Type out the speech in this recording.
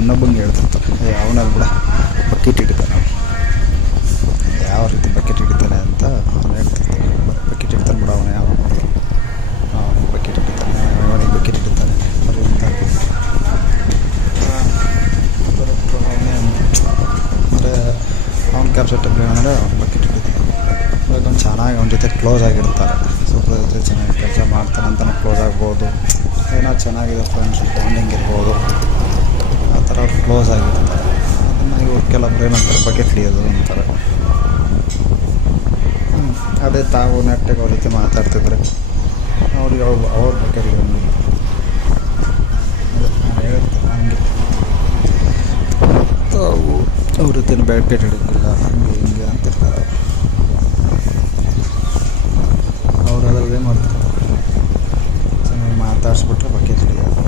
ಇನ್ನೊಬ್ಬಂಗೆ ಹೇಳ್ತಿರ್ತಾರೆ, ಅವನಲ್ಲಿ ಕೂಡ ಬಕೆಟ್ ಹಿಡಿತಾನೆ, ಯಾವ ರೀತಿ ಬಕೆಟ್ ಹಿಡಿತಾನೆ ಅಂತ ಅವ್ನು ಹೇಳ್ತಿರ್ತಾನೆ. ಬಕೆಟ್ ಹಿಡಿತಾನೆ ಬಿಡ ಅವನು, ಯಾವ ಬಕೆಟ್ ಹಿಡಿತಾನೆ, ಅವನಿಗೆ ಬಕೆಟ್ ಹಿಡಿತಾನೆ ಬರೀ ಅಂತ ಅಂದರೆ ಅವ್ನ ಕ್ಯಾಪ್ಸೆಟ್ ಅಂದರೆ ಅವ್ನು ಬಕೆಟ್ ಹಿಡಿತಾನೆ. ಇವಾಗ ಅವ್ನು ಚೆನ್ನಾಗಿ ಅವನ ಜೊತೆ ಕ್ಲೋಸ್ ಆಗಿರ್ತಾರೆ, ಸೂಪರ್ ಜೊತೆ ಚೆನ್ನಾಗಿ ಕೆಲಸ ಮಾಡ್ತಾನೆ ಅಂತಲೂ ಕ್ಲೋಸ್ ಆಗ್ಬೋದು, ಏನೋ ಚೆನ್ನಾಗಿದೆ ಫ್ರೆಂಡ್ಶಿಪ್ ಬಾಂಡಿಂಗ್ ಇರ್ಬೋದು, ಆ ಥರ ಅವ್ರು ಕ್ಲೋಸ್ ಆಗಿರ್ತಾರೆ. ಅದನ್ನು ಇವ್ರು ಕೆಲವೊಬ್ರು ಏನಂತಾರೆ ಬಕೆಟ್ ಹಿಡಿಯೋದು ಅಂತಾರೆ. ಅದೇ ತಾವು ನೆಟ್ಟಾಗಿ ಅವ್ರ ಜೊತೆ ಮಾತಾಡ್ತಿದ್ರೆ ಅವ್ರಿಗೆ ಅವ್ರ ಬಕೆಟ್ ಹಿಡಿಯೋಂಗಿಲ್ಲ. ನಾನು ಹೇಳ್ತೀನಿ ಹಂಗೆ ತಾವು ಅವ್ರ ಜೊತೆ ಬಕೆಟ್ ಹಿಡಿಯೋಂಗಿಲ್ಲ, ಹಂಗೆ ಹಿಂಗೆ ಅಂತಿರ್ತಾರೆ. ಅವ್ರು ಅದ್ರದ್ದು ಏನು ಮಾಡ್ತಾರೆ, ಚೆನ್ನಾಗಿ ಮಾತಾಡಿಸ್ಬಿಟ್ರೆ ಬಕೆಟ್ ಹಿಡಿಯೋದು.